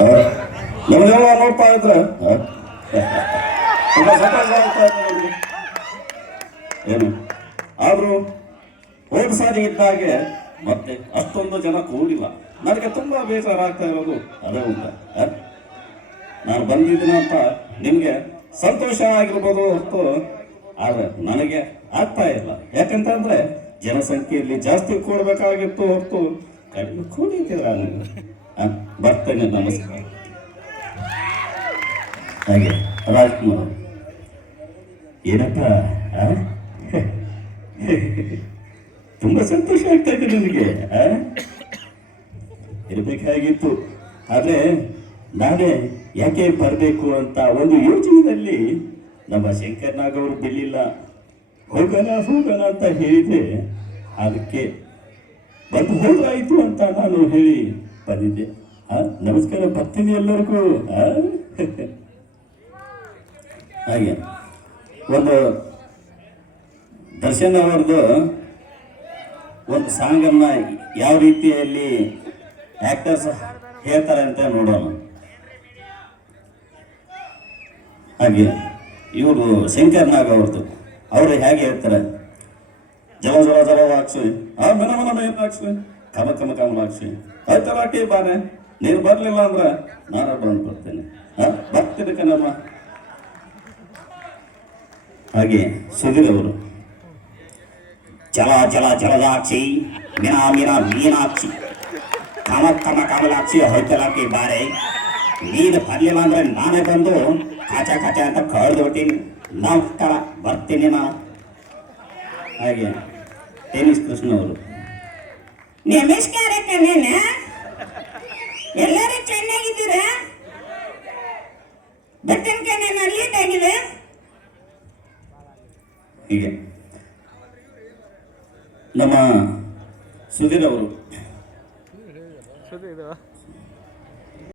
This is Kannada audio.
ನಮಗೆಲ್ಲ ನೋಡ್ತಾ ಇದ್ರೆ ತುಂಬಾ ಸಂತೋಷ ಆಗ್ತಾ ಇದೆ ನನಗೆ. ಏನು ಆದ್ರೂ ಹೋದ ಸಾರಿ ಇದ್ದಾಗೆ ಮತ್ತೆ ಅಷ್ಟೊಂದು ಜನ ಕೂಡಿಲ್ಲ. ನನಗೆ ತುಂಬಾ ಬೇಜಾರಾಗ್ತಾ ಇರೋದು ಅದೇ ಉಂಟ. ನಾನು ಬಂದಿದ್ದೀನಿ ಅಂತ ನಿಮ್ಗೆ ಸಂತೋಷ ಆಗಿರ್ಬೋದು ಹೊತ್ತು, ಆದ್ರೆ ನನಗೆ ಆಗ್ತಾ ಇಲ್ಲ. ಯಾಕಂತಂದ್ರೆ ಜನಸಂಖ್ಯೆಯಲ್ಲಿ ಜಾಸ್ತಿ ಕೂಡಬೇಕಾಗಿತ್ತು ಹೊತ್ತು ಕಡಿಮೆ ಕೂಡಿದ್ದೀರ ನೀವು. ಬರ್ತೇನೆ, ನಮಸ್ಕಾರ. ಹಾಗೆ ರಾಜ್ಕುಮಾರ್ ಏನಪ್ಪ ತುಂಬಾ ಸಂತೋಷ ಆಗ್ತಾ ಇದೆ ನನಗೆ. ಇರಬೇಕಾಗಿತ್ತು, ಆದ್ರೆ ನಾನೇ ಯಾಕೆ ಬರಬೇಕು ಅಂತ ಒಂದು ಯೋಚನೆಯಲ್ಲಿ ನಮ್ಮ ಶಂಕರ್ನಾಗ್ ಅವರು ಬಿಡಲಿಲ್ಲ. ಹೋಗೋಣ ಹೋಗೋಣ ಅಂತ ಹೇಳಿದೆ, ಅದಕ್ಕೆ ಬಂದು ಹೋದ್ರಾಯ್ತು ಅಂತ ನಾನು ಹೇಳಿ ಬಂದಿದ್ದೆ. ನಮಸ್ಕಾರ, ಬರ್ತೀನಿ ಎಲ್ಲರಿಗೂ. ಹಾಗೆ ಒಂದು ದರ್ಶನ್ ಅವರದ್ದು ಒಂದು ಸಾಂಗನ್ನ ಯಾವ ರೀತಿಯಲ್ಲಿ ಆಕ್ಟರ್ಸ್ ಹೇಳ್ತಾರೆ ಅಂತ ನೋಡೋಣ. ಹಾಗೆ ಇವರು ಶಂಕರ್ನಾಗ್ ಅವ್ರದ್ದು, ಅವರು ಹೇಗೆ ಹೇಳ್ತಾರೆ, ಜಲ ಜಲ ಜಲವಾಕ್ಷಿ ಮನ ಮನ ಮೇಲಾಕ್ಷಿ ಕಮ ಕಮ ಕಮಲಾಕ್ಷಿ ಆಯ್ತರಾಕಿ ಬಾನೆ, ನೀನು ಬರಲಿಲ್ಲ ಅಂದ್ರೆ ನಾನು ಬಂದು ಬರ್ತೇನೆ, ಬರ್ತೀನಿ ಕಣಮ್ಮ. ಹಾಗೆ ಸುಧೀರ್ ಅವರು ಜಲ ಜಲ ಜಲದಾಕ್ಷಿ ಮೀನ ಮೀನ ಮೀನಾಕ್ಷಿ ಕಮ ಕಮ ಕಮಲಾಕ್ಷಿ ಹೊಯ್ತಲಾಕಿ ಬಾರೆ, ನೀನು ಬರಲಿಲ್ಲ ಅಂದ್ರೆ ನಾನೇ ಬಂದು ಕಾಚ ಕಾಚ ಅಂತ ಕಳೆದು ಬಿಡ್ತೀನಿ, ನಮಸ್ಕಾರ, ಬರ್ತೀನಿ ನಾವು. ಹಾಗೆ ಟೆನಿಸ್ ಕೃಷ್ಣ ಅವರು ನಮಸ್ಕಾರ ಕಣ್ಣ, ಎಲ್ಲರೂ ಚೆನ್ನಾಗಿದ್ದೀರ? ಬರ್ತೀನಿ ಕಣ್ಣ, ನಾನು ಲೇಟ್ ಆಗಿದೆ. ಹೀಗೆ ನಮ್ಮ ಸುಧೀರ್ ಅವರು